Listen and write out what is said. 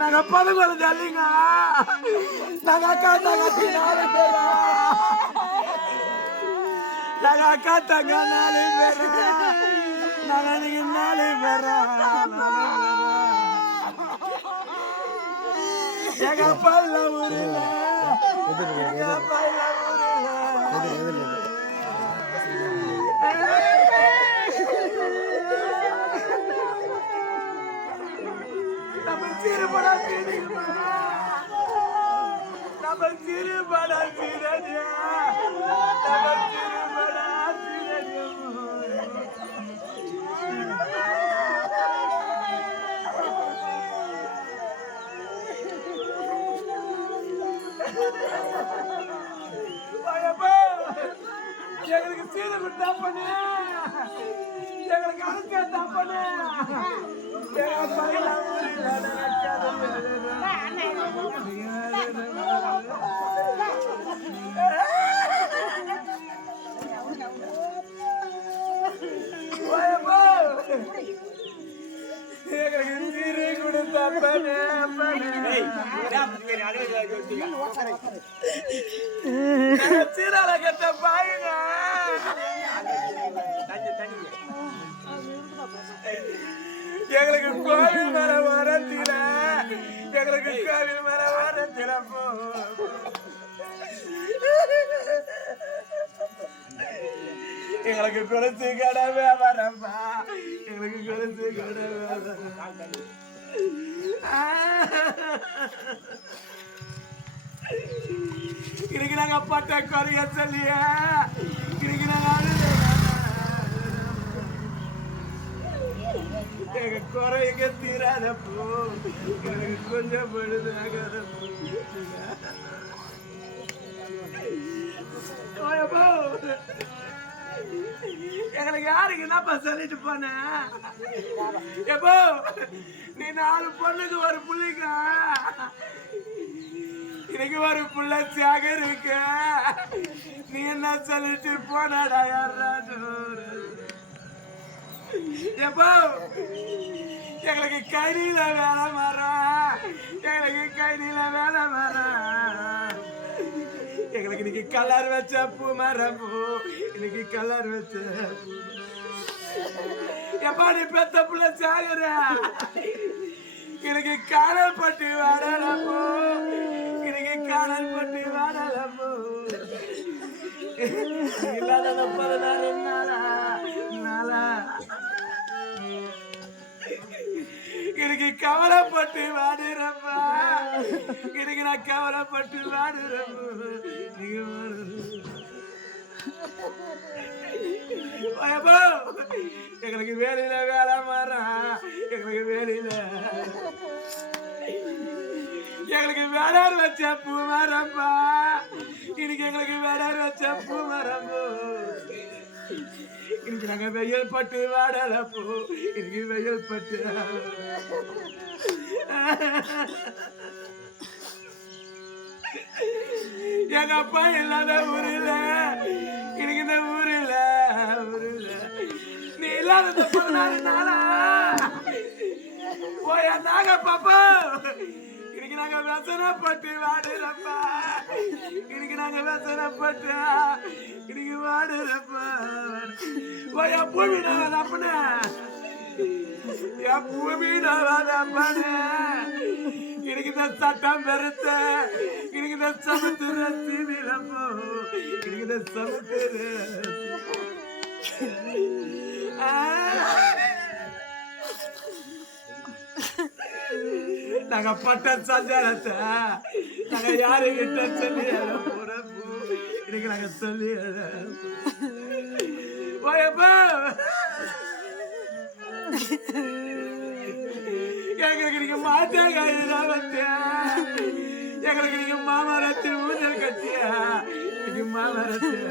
நாங்க பதங்கொலை ஜல்லிங்க நாங்க அக்கா தங்கச்சி நாலு பேரா நாங்க அக்கா தங்க நாலு பேரா நாங்க நீங்க நாலு பேரா எங்க பல்ல திருமண திருமண நம்ம திருமண சிறஜா நம்ம சிறுபடா எங்களுக்கு சீரை விட்டா பண்ணு எங்களுக்கு அரசியா தான் பண்ணு எங்க சீரால கட்ட எங்களுக்கு கோவில் மேல வரத்தில எங்களுக்கு கோவில் மேல வரத்தில போ. எங்களுக்கு கொலுசு கடவே வரப்பா எங்களுக்கு கொலுசு கடவே இன்னைக்கு நாங்க பட்ட குறைய சொல்லியா இன்னைக்கு நாங்க குறைக்க தீராத போ எனக்கு கொஞ்சம் பொழுதாகாத எங்களுக்கு யாருக்கு என்னப்பா சொல்லிட்டு போன? எப்போ? நீ நாலு பொண்ணுக்கு ஒரு புள்ளிக்க? இன்னைக்கு ஒரு புள்ள தியாக இருக்கு. நீ என்ன சொல்லிட்டு போனாடா யாராவது எப்போ? எங்களுக்கு கனியில வேலை மாறோம் எங்களுக்கு கனியில வேலை மாறோம் எங்களுக்கு இன்னைக்கு கலர் வச்ச பூ மரம் பூ. இன்னைக்கு கலர் வச்ச பூ. எப்பா நீ பெத்த புள்ள சாகுற? எனக்கு காணல் பட்டு வரலப்போ எனக்கு காணல் பட்டு வரலப்போ இல்லாத பதினாறு நாளா. கவலைப்பட்டு வாடுறப்பா. இன்னைக்கு நான் கவலைப்பட்டு வாடுறப்போ. எங்களுக்கு வேலையில வேலை மாறான் எங்களுக்கு வேலையில. எங்களுக்கு வேளாண் வச்ச பூ மரம்பா இன்னைக்கு எங்களுக்கு வேளாண் வச்ச பூ மரம்போ இன்னைக்கு வெயில் பட்டு வாடல போ இன்னைக்கு வெயில் பட்டு எங்க அப்பா இல்லாத ஊரில் எனக்கு இந்த ஊரில் ஊரில் நீ இல்லாத இந்த நாளா போய் நாங்க பாப்பா இன்னைக்கு நாங்க வசனப்பட்டு வாடுறப்பா. இன்னைக்கு நாங்க வசனப்பட்டு இன்னைக்கு வாடுறப்பா. போய் பூமி நான் அப்பனே என் பூமி நான் அப்பனே இன்னைக்கு இந்த சட்டம் பெருத்த இன்னைக்கு இந்த சமுத்திர தீவிரப்போ இன்னைக்கு இந்த சமுத்திர நாங்க பட்ட சஞ்சாரத்தை நாங்க யாருகிட்ட சொல்லி போறப்போ இன்னைக்கு நாங்க சொல்லி போயப்பா எங்களுக்கு நீங்க மாட்டாங்க வச்சா எங்களுக்கு நீங்க மாமரத்தில் ஊஞ்சல் கட்டியா? நீங்க மாமரத்தில்